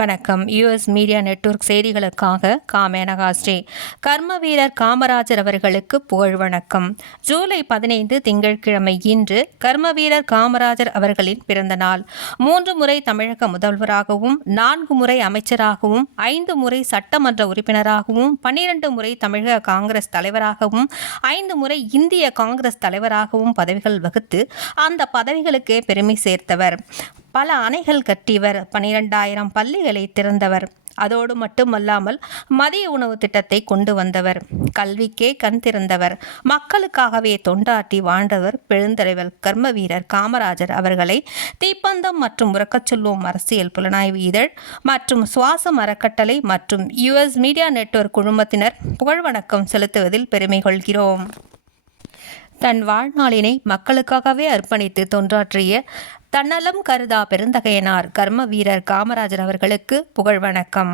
வணக்கம். US media network செய்திகளுக்காக காமேனகாஸ்ரீ. கர்ம வீரர் காமராஜர் அவர்களுக்கு புகழ் வணக்கம். ஜூலை 15 திங்கட்கிழமை இன்று கர்ம வீரர் காமராஜர் அவர்களின் பிறந்த நாள். 3 முறை தமிழக முதல்வராகவும் 4 முறை அமைச்சராகவும் 5 முறை சட்டமன்ற உறுப்பினராகவும் 12 முறை தமிழக காங்கிரஸ் தலைவராகவும் 5 முறை இந்திய காங்கிரஸ் தலைவராகவும் பதவிகள் வகுத்து அந்த பதவிகளுக்கே பெருமை சேர்த்தவர். பல அணைகள் கட்டியவர், 12,000 பள்ளிகளை திறந்தவர். அதோடு மட்டுமல்லாமல் மதிய உணவு திட்டத்தை கொண்டு வந்தவர், கல்விக்கே கண் திறந்தவர், மக்களுக்காகவே தொண்டாற்றி வாழ்ந்தவர் பெருந்தலைவர் கர்ம வீரர் காமராஜர் அவர்களை தீப்பந்தம் மற்றும் உறக்கச் சொல்லும் அரசியல் புலனாய்வு இதழ் மற்றும் சுவாசம் அறக்கட்டளை மற்றும் யுஎஸ் மீடியா நெட்வொர்க் குழுமத்தினர் புகழ் வணக்கம் செலுத்துவதில் பெருமை கொள்கிறோம். தன் வாழ்நாளினை மக்களுக்காகவே அர்ப்பணித்து தொண்டாற்றிய தன்னலம் கருதா பெருந்தகையனார் கர்ம வீரர் காமராஜர் அவர்களுக்கு புகழ் வணக்கம்.